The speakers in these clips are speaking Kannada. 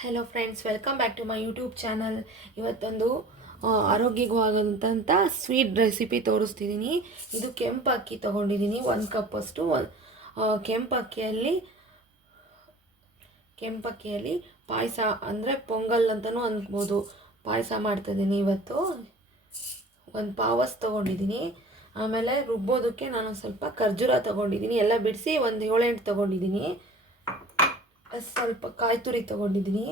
Hello friends, welcome back to my YouTube channel. ಇವತ್ತೊಂದು ಆರೋಗ್ಯವಾದಂಥ ಸ್ವೀಟ್ ರೆಸಿಪಿ ತೋರಿಸ್ತಿದ್ದೀನಿ. ಇದು ಕೆಂಪು ಅಕ್ಕಿ ತೊಗೊಂಡಿದ್ದೀನಿ, 1 ಕಪ್ಪಷ್ಟು. ಕೆಂಪಕ್ಕಿಯಲ್ಲಿ ಪಾಯಸ ಅಂದರೆ ಪೊಂಗಲ್ ಅಂತಲೂ ಅನ್ಬೋದು, ಪಾಯಸ ಮಾಡ್ತಾಯಿದ್ದೀನಿ. ಇವತ್ತು 1 ಪಾವಸ್ ತೊಗೊಂಡಿದ್ದೀನಿ. ಆಮೇಲೆ ರುಬ್ಬೋದಕ್ಕೆ ನಾನು ಸ್ವಲ್ಪ ಖರ್ಜೂರ ತೊಗೊಂಡಿದ್ದೀನಿ, ಎಲ್ಲ ಬಿಡಿಸಿ ಒಂದು 7-8 ತೊಗೊಂಡಿದ್ದೀನಿ. ಸ್ವಲ್ಪ ಕಾಯಿ ತುರಿ ತೊಗೊಂಡಿದ್ದೀನಿ.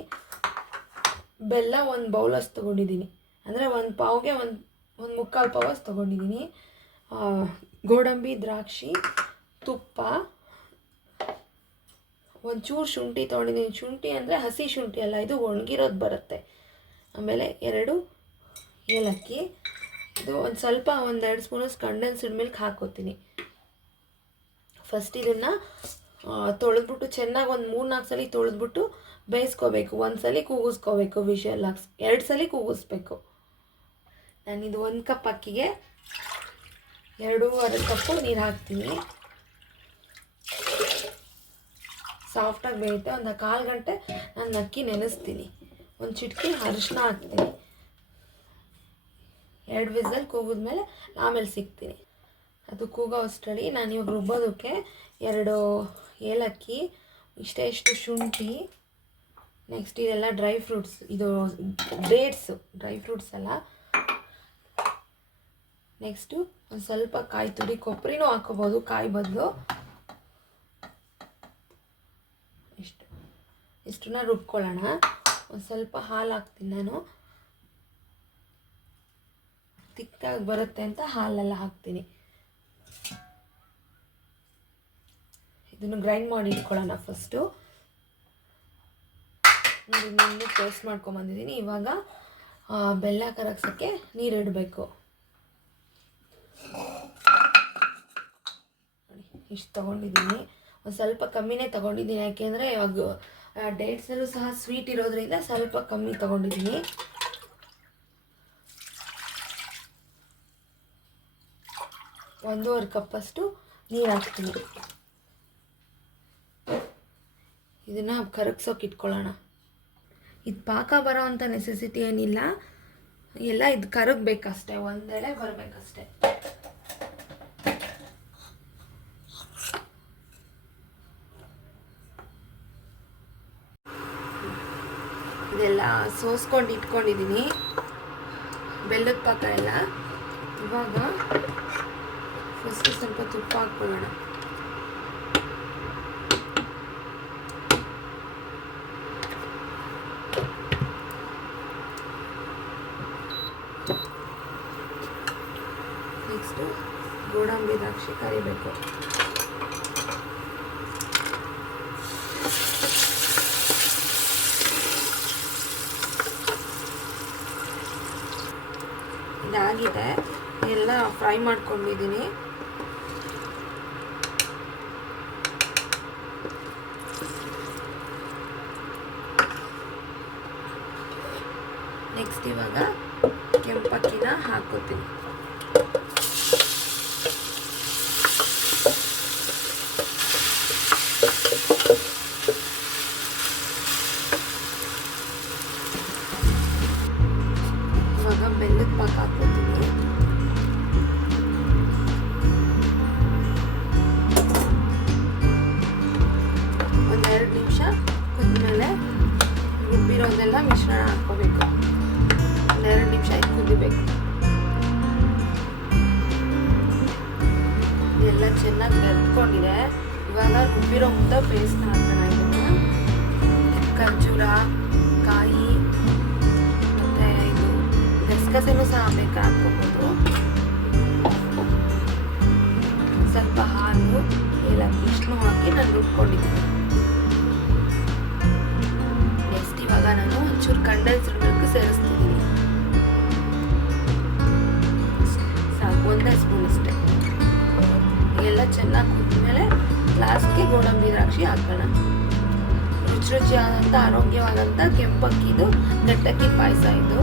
ಬೆಲ್ಲ 1 ಬೌಲಷ್ಟು ತೊಗೊಂಡಿದ್ದೀನಿ, ಅಂದರೆ 1 ಪಾವ್ಗೆ ಒಂದು ಮುಕ್ಕಾಲು ಪಾವಷ್ಟು ತೊಗೊಂಡಿದ್ದೀನಿ. ಗೋಡಂಬಿ, ದ್ರಾಕ್ಷಿ, ತುಪ್ಪ, ಒಂಚೂರು ಶುಂಠಿ ತೊಗೊಂಡಿದ್ದೀನಿ. ಶುಂಠಿ ಅಂದರೆ ಹಸಿ ಶುಂಠಿ ಅಲ್ಲ, ಇದು ಒಣಗಿರೋದು ಬರುತ್ತೆ. ಆಮೇಲೆ 2 ಏಲಕ್ಕಿ. ಇದು ಒಂದು ಸ್ವಲ್ಪ 1-2 ಸ್ಪೂನಷ್ಟು ಕಂಡೆನ್ಸ್ಡ್ ಮಿಲ್ಕ್ ಹಾಕ್ಕೋತೀನಿ. ಫಸ್ಟ್ ಇದನ್ನು ತೊಳೆದ್ಬಿಟ್ಟು ಚೆನ್ನಾಗಿ ಒಂದು 3-4 ಸಲ ತೊಳೆದ್ಬಿಟ್ಟು ಬೇಯಿಸ್ಕೋಬೇಕು. 1 ಸಲ ಕೂಗಿಸ್ಕೋಬೇಕು, ವಿಷಲ್ ಹಾಕ್ಸಿ 2 ಸಲ ಕೂಗಿಸ್ಬೇಕು. ನಾನಿದು 1 ಕಪ್ ಅಕ್ಕಿಗೆ 2.5 ಕಪ್ಪು ನೀರು ಹಾಕ್ತೀನಿ. ಸಾಫ್ಟಾಗಿ ಬೇಯುತ್ತೆ. ಒಂದು 1/4 ಗಂಟೆ ನಾನು ಅಕ್ಕಿ ನೆನೆಸ್ತೀನಿ. ಒಂದು ಚಿಟಿಕೆ ಅರಿಶಿನ ಹಾಕ್ತೀನಿ. 2 ವಿಸಲ್ ಕೂಗಿದ್ಮೇಲೆ ಆಮೇಲೆ ಸಿಗ್ತೀನಿ. ಅದು ಕೂಗೋ ಅಷ್ಟರಲ್ಲಿ ನಾನು ಇವಾಗ ರುಬ್ಬೋದಕ್ಕೆ 2 ಏಲಕ್ಕಿ, ಇಷ್ಟು ಶುಂಠಿ, ನೆಕ್ಸ್ಟ್ ಇದೆಲ್ಲ ಡ್ರೈ ಫ್ರೂಟ್ಸ್, ಇದು ಡೇಟ್ಸು, ಡ್ರೈ ಫ್ರೂಟ್ಸ್ ಅಲ್ಲ. ನೆಕ್ಸ್ಟು ಒಂದು ಸ್ವಲ್ಪ ಕಾಯಿ ತುರಿ, ಕೊಬ್ಬರಿನೂ ಹಾಕೋಬೋದು ಕಾಯಿ ಬದಲು. ಇಷ್ಟನ್ನ ರುಬ್ಕೊಳ್ಳೋಣ. ಒಂದು ಸ್ವಲ್ಪ ಹಾಲು ಹಾಕ್ತೀನಿ ನಾನು, ತಿಕ್ಕಾಗಿ ಬರುತ್ತೆ ಅಂತ ಹಾಲೆಲ್ಲ ಹಾಕ್ತೀನಿ. ಇದನ್ನು ಗ್ರೈಂಡ್ ಮಾಡಿ ಇಟ್ಕೊಳ್ಳೋಣ ಫಸ್ಟು. ನೀರು ಪೇಸ್ಟ್ ಮಾಡ್ಕೊಂಬಂದಿದ್ದೀನಿ. ಇವಾಗ ಬೆಲ್ಲ ಕರಗ್ಸೋಕ್ಕೆ ನೀರು ಇಡಬೇಕು. ನೋಡಿ, ಇಷ್ಟು ತೊಗೊಂಡಿದ್ದೀನಿ. ಒಂದು ಸ್ವಲ್ಪ ಕಮ್ಮಿನೇ ತೊಗೊಂಡಿದ್ದೀನಿ, ಯಾಕೆಂದರೆ ಇವಾಗ ಡೇಟ್ಸಲ್ಲೂ ಸಹ ಸ್ವೀಟ್ ಇರೋದ್ರಿಂದ ಸ್ವಲ್ಪ ಕಮ್ಮಿ ತೊಗೊಂಡಿದ್ದೀನಿ. ಒಂದೂವರೆ ಕಪ್ಪಷ್ಟು ನೀರು ಹಾಕ್ತೀನಿ. ಇದನ್ನು ಕರಗ್ಸೋಕೆ ಇಟ್ಕೊಳ್ಳೋಣ. ಇದು ಪಾಕ ಬರೋ ಅಂಥ ನೆಸೆಸಿಟಿ ಏನಿಲ್ಲ, ಎಲ್ಲ ಇದು ಕರಗಬೇಕಷ್ಟೆ, ಒಂದೆಳೆ ಬರಬೇಕಷ್ಟೆ. ಇದೆಲ್ಲ ಸೋಸ್ಕೊಂಡು ಇಟ್ಕೊಂಡಿದ್ದೀನಿ, ಬೆಲ್ಲದ ಪಾಕ ಎಲ್ಲ. ಇವಾಗ ಫಸ್ಟ್ ಸ್ವಲ್ಪ ತುಪ್ಪ ಹಾಕ್ಕೊಳ್ಳೋಣ. ನೆಕ್ಸ್ಟು ಗೋಡಂಬಿ, ದ್ರಾಕ್ಷಿ ಕರಿಬೇಕು. ಇದಾಗಿದೆ, ಎಲ್ಲ ಫ್ರೈ ಮಾಡ್ಕೊಂಡಿದ್ದೀನಿ. ನೆಕ್ಸ್ಟ್ ಇವಾಗ ಕೆಂಪಕ್ಕಿನ ಹಾಕೋತೀನಿ. ಇವಾಗ ಬೆಲ್ಲದ ಪಾಕ ಹಾಕೋತೀನಿ. ಒಂದು 2 ನಿಮಿಷ ಕುದ್ಮೇಲೆ ರುಬ್ಬಿರೋದೆಲ್ಲ ಮಿಶ್ರಣ ಹಾಕ್ಕೋಬೇಕು. 2 ನಿಮಿಷ ಇದು ಕುದಿಬೇಕು. ಎಲ್ಲ ಚೆನ್ನಾಗಿ ಬೆರೆತ್ಕೊಂಡಿದೆ. ಇವಾಗ ರುಬ್ಬಿರೋ ಪೇಸ್ಟ್ ಹಾಕೋಣ. ಇದನ್ನು ಖರ್ಜೂರ, ಕಾಯಿ, ಮತ್ತು ಇದು ಗಸಗಸೆನೂ ಸಹ ಬೇಕಾ ಹಾಕ್ಕೋಬೋದು. ಸ್ವಲ್ಪ ಹಾಲು, ಏಲಕ್ಕಿ ಇಷ್ಟನ್ನು ಹಾಕಿ ನಾನು ರುಬ್ಕೊಂಡಿದ್ದೀನಿ. ನೆಕ್ಸ್ಟ್ ಇವಾಗ ನಾನು ಒಂಚೂರು ಕಂಡೆನ್ಸ್ಡ್ ಮಿಲ್ಕ್ ಸೇರಿಸ್ತಿದ್ದೀನಿ. ಸಾಕು, 1 ಸ್ಪೂನ್ ಅಷ್ಟೇ. ಎಲ್ಲ ಚೆನ್ನಾಗಿ ಕುದ್ಮೇಲೆ ಲಾಸ್ಟ್ಗೆ ಗೋಡಂಬಿ, ದ್ರಾಕ್ಷಿ ಹಾಕೋಣ. ರುಚಿಯಾದಂಥ ಆರೋಗ್ಯವಾದಂಥ ಕೆಂಪಕ್ಕಿದು ಗಟ್ಟಕ್ಕಿ ಪಾಯಸ. ಇದು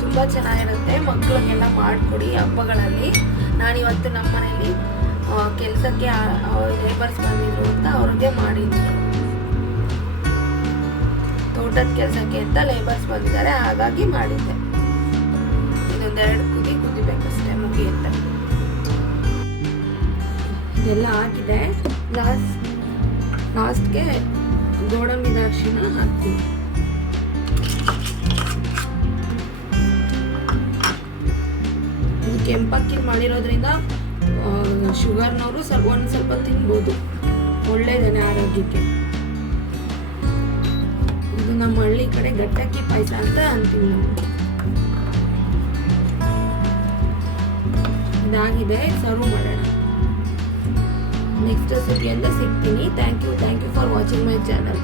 ತುಂಬ ಚೆನ್ನಾಗಿರುತ್ತೆ, ಮಕ್ಕಳಿಗೆಲ್ಲ ಮಾಡಿಕೊಡಿ ಹಬ್ಬಗಳಲ್ಲಿ. ನಾನಿವತ್ತು ನಮ್ಮ ಮನೇಲಿ ಕೆಲಸಕ್ಕೆ ಲೇಬರ್ಸ್ ಬಂದಿದ್ರು ಅಂತ ಅವ್ರಿಗೆ ಮಾಡಿದ್ದೀನಿ. ತೋಟ ತೋಟದ ಕೆಲಸಕ್ಕೆ ಅಂತ ಲೇಬರ್ಸ್ ಬಂದಿದ್ದಾರೆ, ಹಾಗಾಗಿ ಮಾಡಿದ್ದೆ. ಇದೊಂದೆರಡು ಕುದಿಬೇಕಷ್ಟೇ, ಮುಗಿಯುತ್ತೆ. ಇದೆಲ್ಲ ಆಗಿದೆ. ಲಾಸ್ಟ್ಗೆ ಗೋಡಂಬಿ ದ್ರಾಕ್ಷಿನ ಹಾಕ್ತೀನಿ. ಇದು ಕೆಂಪಕ್ಕಿ ಮಾಡಿರೋದ್ರಿಂದ ಶುಗರ್ನವರು ಸ್ವಲ್ಪ ತಿನ್ಬೋದು, ಒಳ್ಳೇದೇನೆ ಆರೋಗ್ಯಕ್ಕೆ. ಇದು ನಮ್ಮ ಹಳ್ಳಿ ಕಡೆ ಗಟ್ಟಕ್ಕಿ ಪಾಯಸ ಅಂತ ಅಂತೀವಿ ನಾವು. ಇದಾಗಿದೆ, ಸರ್ವ್ ಮಾಡೋಣ. ನೆಕ್ಸ್ಟ್ ರೆಸಿಪಿಯಿಂದ ಸಿಗ್ತೀನಿ. Thank you for watching my channel.